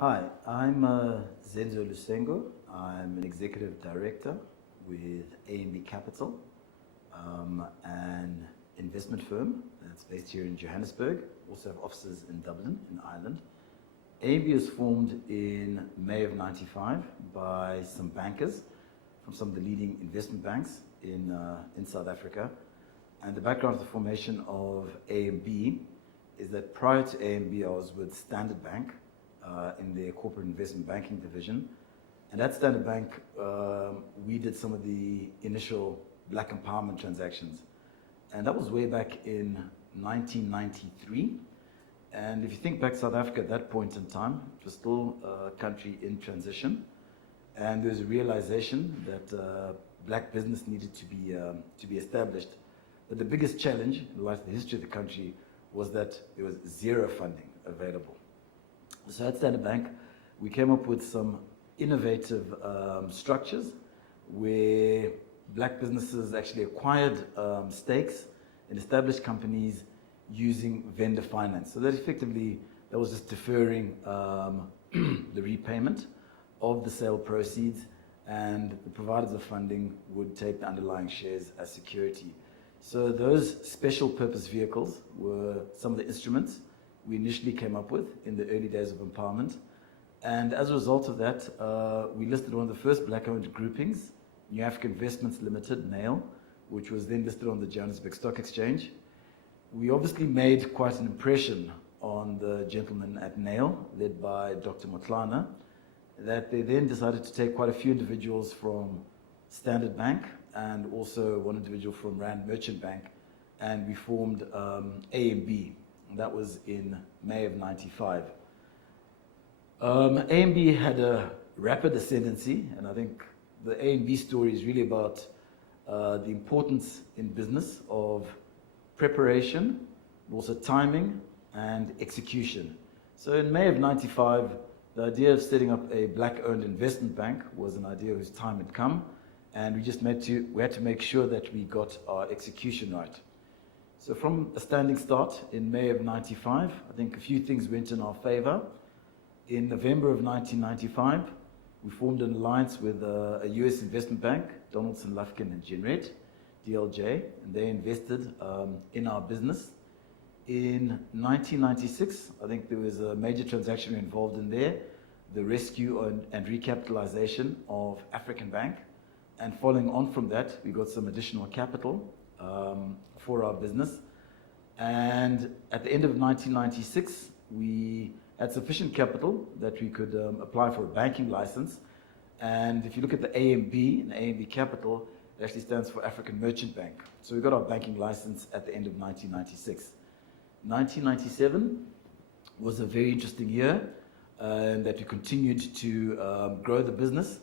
Hi, I'm Zenzo Lusengo. I'm an executive director with AMB Capital, an investment firm that's based here in Johannesburg. Also have offices in Dublin, in Ireland. AMB was formed in May of '95 by some bankers from some of the leading investment banks in South Africa. And the background of the formation of AMB is that prior to AMB, I was with Standard Bank in their corporate investment banking division. And at Standard Bank, we did some of the initial black empowerment transactions. And that was way back in 1993. And if you think back to South Africa at that point in time, it was still a country in transition. And there was a realization that black business needed to be established. But the biggest challenge in the history of the country was that there was zero funding available. So at Standard Bank, we came up with some innovative structures where black businesses actually acquired stakes in established companies using vendor finance. So that effectively, that was just deferring the repayment of the sale proceeds, and the providers of funding would take the underlying shares as security. So those special purpose vehicles were some of the instruments we initially came up with in the early days of empowerment. And as a result of that, we listed one of the first black-owned groupings, New African Investments Limited, NAIL, which was then listed on the Johannesburg Stock Exchange. We obviously made quite an impression on the gentlemen at NAIL, led by Dr. Motlana, that they then decided to take quite a few individuals from Standard Bank and also one individual from Rand Merchant Bank, and we formed AMB. That was in May of '95. AMB had a rapid ascendancy, and I think the AMB story is really about the importance in business of preparation, also timing and execution. So in May of '95, the idea of setting up a black-owned investment bank was an idea whose time had come, and we had to make sure that we got our execution right. So from a standing start in May of '95, I think a few things went in our favor. In November of 1995, we formed an alliance with a US investment bank, Donaldson, Lufkin and Jenrette, DLJ, and they invested in our business. In 1996, I think there was a major transaction involved in there, the rescue and recapitalization of African Bank. And following on from that, we got some additional capital for our business. And at the end of 1996, we had sufficient capital that we could apply for a banking license. And if you look at the AMB and AMB Capital, it actually stands for African Merchant Bank. So we got our banking license at the end of 1996. 1997 was a very interesting year, and that we continued to grow the business.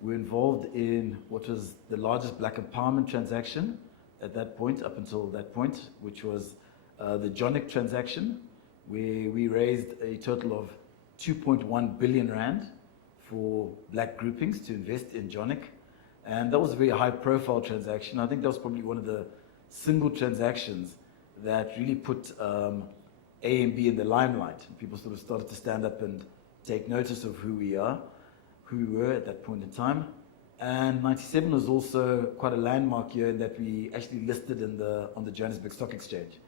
We were involved in what was the largest black empowerment transaction at that point, up until that point, which was the Jonic transaction, where we raised a total of 2.1 billion rand for black groupings to invest in Jonic. And that was a very high-profile transaction. I think that was probably one of the single transactions that really put AMB in the limelight. People sort of started to stand up and take notice of who we were at that point in time. And '97 was also quite a landmark year in that we actually listed on the Johannesburg Stock Exchange.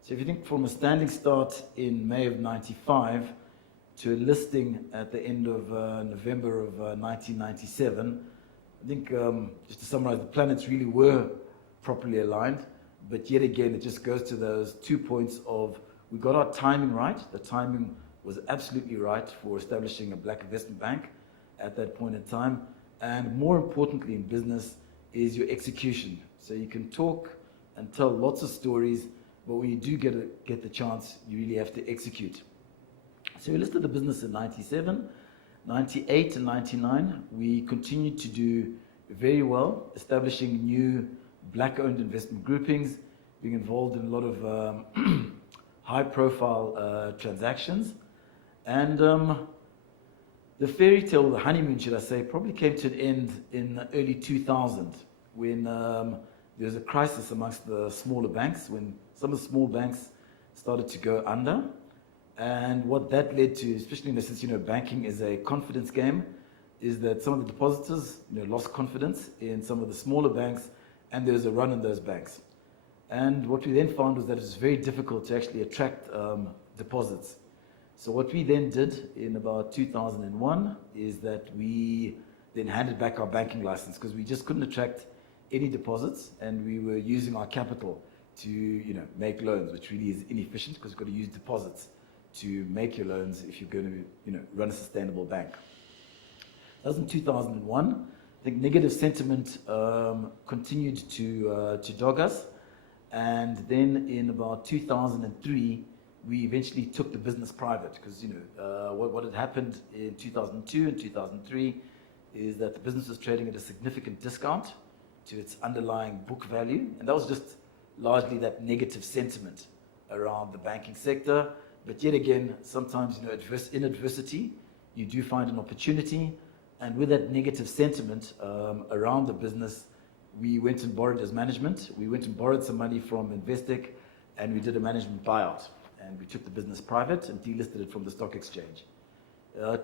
So if you think from a standing start in May of '95 to a listing at the end of November of 1997, I think, just to summarize, the planets really were properly aligned. But yet again, it just goes to those 2 points of, we got our timing right. The timing was absolutely right for establishing a black investment bank at that point in time. And more importantly in business is your execution. So you can talk and tell lots of stories, but when you do get the chance, you really have to execute. So we listed the business in '97, '98 and '99. We continued to do very well, establishing new black-owned investment groupings, being involved in a lot of high-profile transactions. And the fairy tale, the honeymoon, should I say, probably came to an end in the early 2000, when there was a crisis amongst the smaller banks, when some of the small banks started to go under. And what that led to, especially since banking is a confidence game, is that some of the depositors lost confidence in some of the smaller banks, and there was a run on those banks. And what we then found was that it was very difficult to actually attract deposits. So what we then did in about 2001 is that we then handed back our banking license because we just couldn't attract any deposits, and we were using our capital to make loans, which really is inefficient because you've got to use deposits to make your loans if you're going to run a sustainable bank. That was in 2001. I think negative sentiment continued to dog us, and then in about 2003 we eventually took the business private because what had happened in 2002 and 2003 is that the business was trading at a significant discount to its underlying book value, and that was just largely that negative sentiment around the banking sector. But yet again, sometimes in adversity, you do find an opportunity, and with that negative sentiment around the business, we went and borrowed as management. We went and borrowed some money from Investec, and we did a management buyout, and we took the business private and delisted it from the stock exchange.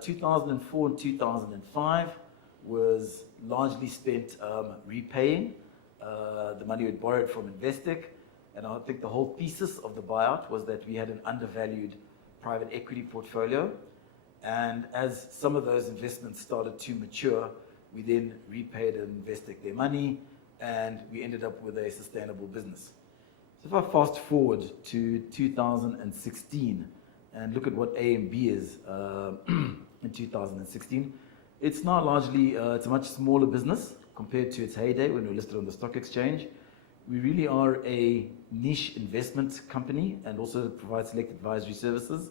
2004 and 2005 was largely spent repaying the money we borrowed from Investec. And I think the whole thesis of the buyout was that we had an undervalued private equity portfolio. And as some of those investments started to mature, we then repaid Investec their money, and we ended up with a sustainable business. So if I fast forward to 2016 and look at what AMB is in 2016, it's now largely, it's a much smaller business compared to its heyday when we were listed on the stock exchange. We really are a niche investment company and also provide select advisory services.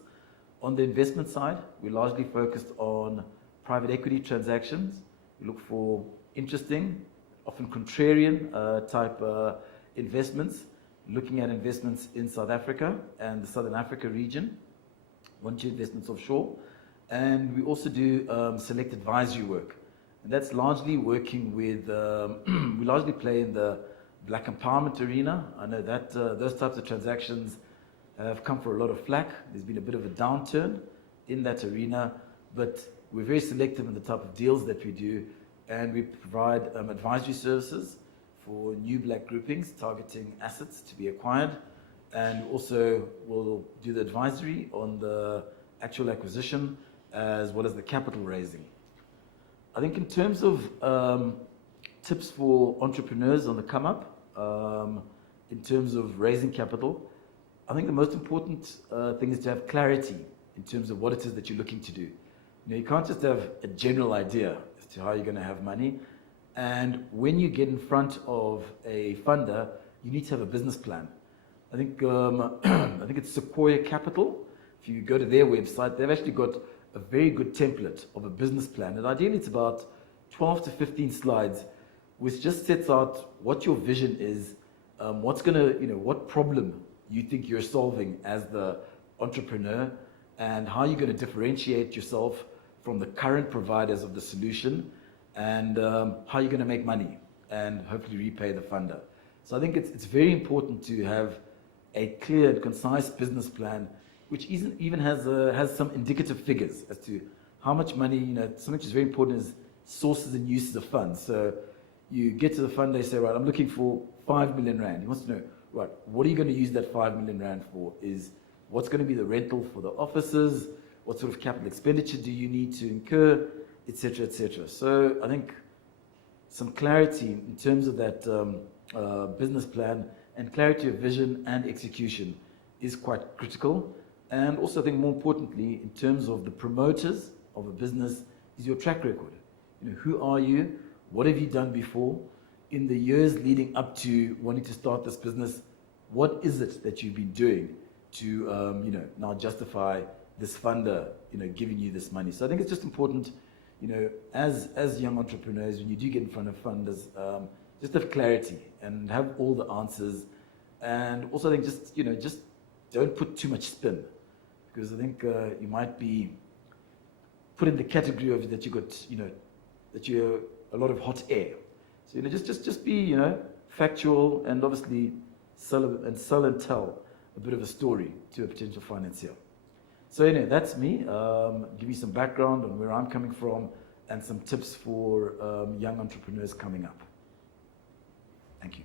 On the investment side, we're largely focused on private equity transactions. We look for interesting, often contrarian type investments, looking at investments in South Africa and the Southern Africa region, 1-2 investments offshore. And we also do select advisory work. And that's largely working with, we largely play in the black empowerment arena. I know that those types of transactions have come for a lot of flack. There's been a bit of a downturn in that arena, but we're very selective in the type of deals that we do, and we provide advisory services for new black groupings targeting assets to be acquired, and also will do the advisory on the actual acquisition as well as the capital raising. I think in terms of tips for entrepreneurs on the come up, in terms of raising capital, I think the most important thing is to have clarity in terms of what it is that you're looking to do. You can't just have a general idea as to how you're going to have money. And when you get in front of a funder, you need to have a business plan. I think it's Sequoia Capital. If you go to their website, they've actually got a very good template of a business plan. And ideally, it's about 12 to 15 slides, which just sets out what your vision is, what problem you think you're solving as the entrepreneur, and how you're going to differentiate yourself from the current providers of the solution, and how you're going to make money and hopefully repay the funder. So I think it's very important to have a clear and concise business plan, which even has some indicative figures as to how much money, something which is very important is sources and uses of funds. So you get to the fund, they say, right, I'm looking for 5 million rand. He wants to know, right, what are you going to use that 5 million rand for? Is what's going to be the rental for the offices? What sort of capital expenditure do you need to incur, etc., etc. So I think some clarity in terms of that business plan and clarity of vision and execution is quite critical. And also I think more importantly, in terms of the promoters of a business, is your track record. Who are you? What have you done before? In the years leading up to wanting to start this business, what is it that you've been doing to now justify this funder giving you this money? So I think it's just important, as young entrepreneurs, when you do get in front of funders, just have clarity and have all the answers. And also I think just don't put too much spin, because I think you might be put in the category of that you got that you're a lot of hot air. So just be factual, and obviously sell and tell a bit of a story to a potential financier. So anyway, that's me. Give you some background on where I'm coming from and some tips for young entrepreneurs coming up. Thank you.